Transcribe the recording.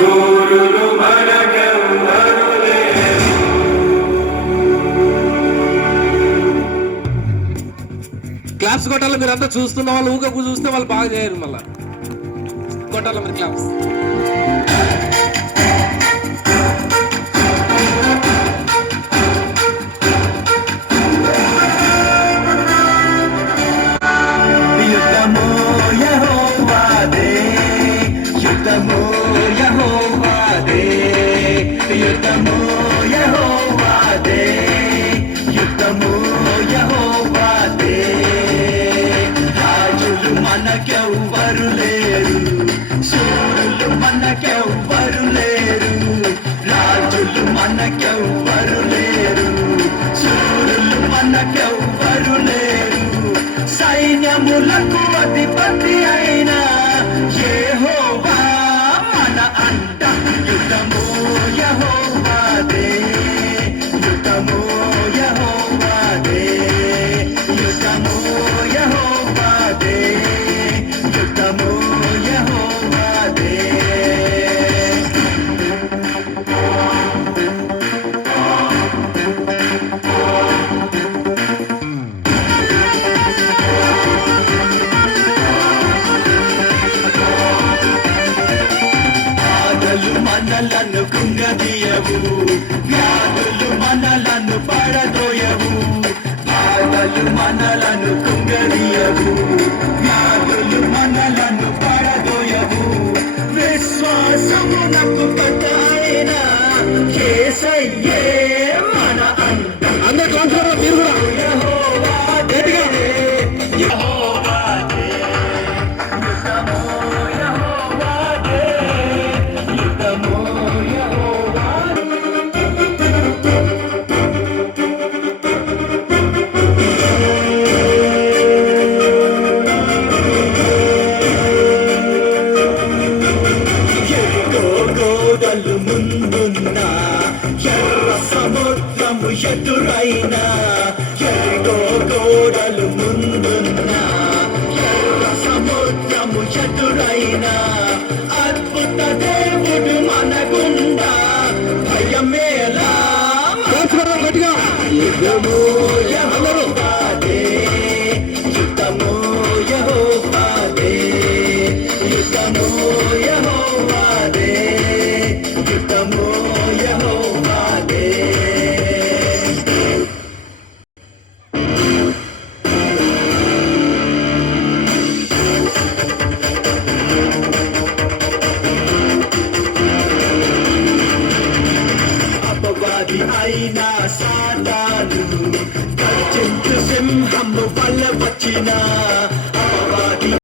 శూరులు మనకెవ్వరు లేరు. క్లాప్స్ కొట్టాలి. మీరు అంతా చూస్తున్న వాళ్ళు ఊగ చూస్తే వాళ్ళు బాగా చేయరు. మళ్ళా కొట్టాలి మీరు క్లాప్స్. యుద్ధము యెహోవాదే, యుద్ధము యెహోవాదే, యుద్ధము యెహోవాదే, యుద్ధము యెహోవాదే. రాజులు మనకెవ్వరు లేరు, శూరులు మనకెవ్వరు లేరు. రాజులు మనకెవ్వరు లేరు, శూరులు మనకెవ్వరు లేరు. సైన్యములకు అధిపతి అయిన యెహోవా మన అంట. యుద్ధము యెహోవాదే, యుద్ధము యెహోవాదే, యుద్ధము యెహోవాదే, యుద్ధము యెహోవాదే. మనలను కుంగదీయవు, వ్యాధులు మనలను పడదోయవు. బాధలు మనలను కుంగదీయవు, వ్యాధులు మనలను పడదోయవు. విశ్వాసమునకు కథైన యేసయ్యే మన అంట. అందరూ కాన్ఫరెన్స్ మీరు కూడా యెహోవాదే, యెహోవాదే, యుద్ధము యెహోవాదే, యుద్ధము యెహోవాదే. ఎరుకో గోడలు ముందున్న ఎర్ర సముద్రము ఎదురైన, ఎరుకో గోడలు ముందున్న ఎర్ర సముద్రము ఎదురైన. అద్భుత దేవుడు మనగుండా భయమేలా. గట్టిగా యుద్ధము యెహోవాదే, యుద్ధము యెహోవాదే, యుద్ధము యెహోవాదే, యుద్ధము యెహోవాదే. అపవాది అయిన సాతాను గర్జించు సింహము వల్ల వచ్చిన